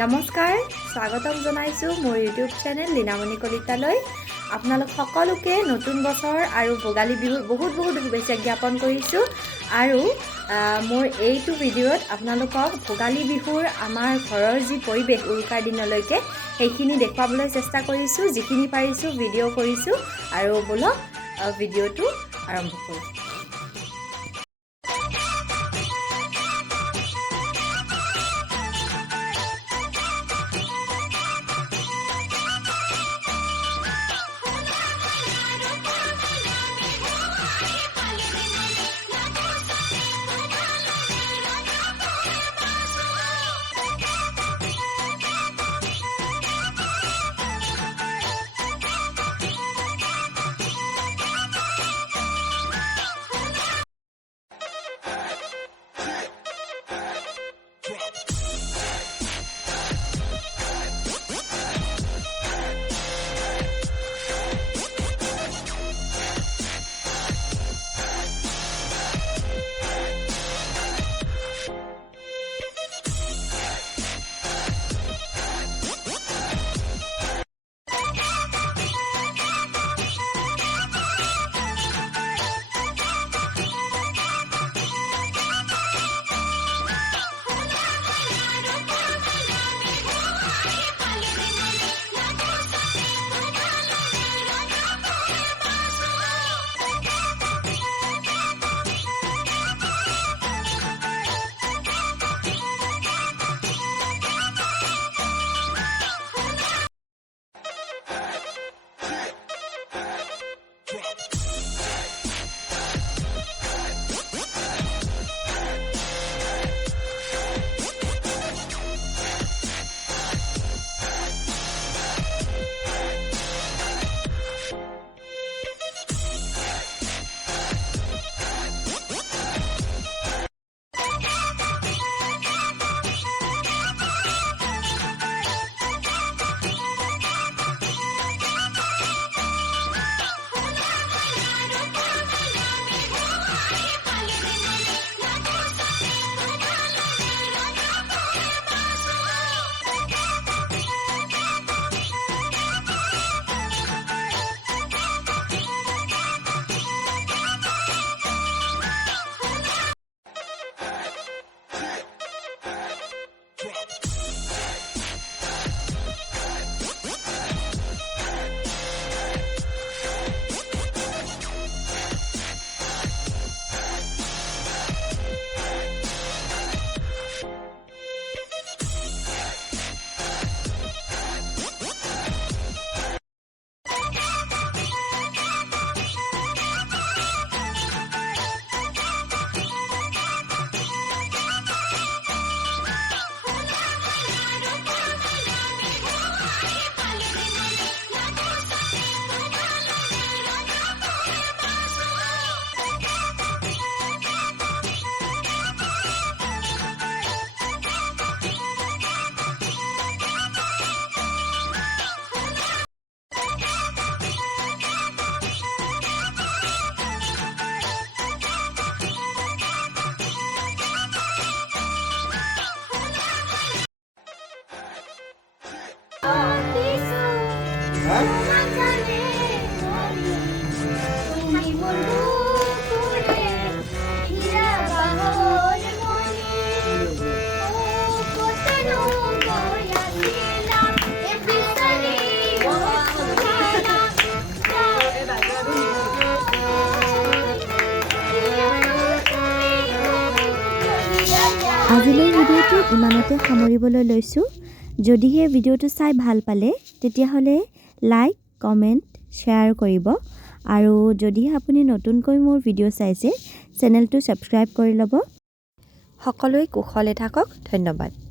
নমস্কাৰ স্বাগতম জনাইছোঁ মোৰ ইউটিউব চেনেল লীনামণি কলিতালৈ আপোনালোক সকলোকে নতুন বছৰ আৰু ভোগালী বিহুৰ বহুত শুভেচ্ছা জ্ঞাপন কৰিছোঁ আৰু মোৰ এইটো ভিডিঅ'ত আপোনালোকক ভোগালী বিহুৰ আমাৰ ঘৰৰ যি পৰিৱেশ উৰুকাৰ দিনলৈকে সেইখিনি দেখুৱাবলৈ চেষ্টা কৰিছোঁ যিখিনি পাৰিছোঁ ভিডিঅ' কৰিছোঁ আৰু বলক ভিডিঅ'টো আৰম্ভ কৰোঁ। আজিলৈ ভিডিঅ'টো ইমানতে সামৰিবলৈ লৈছোঁ। যদিহে ভিডিঅ'টো চাই ভাল পালে তেতিয়াহ'লে লাইক, কমেণ্ট, শ্বেয়াৰ কৰিব আৰু যদিহে আপুনি নতুনকৈ মোৰ ভিডিঅ' চাইছে চেনেলটো ছাবস্ক্ৰাইব কৰি ল'ব। সকলোৱে কুশলে থাকক। ধন্যবাদ।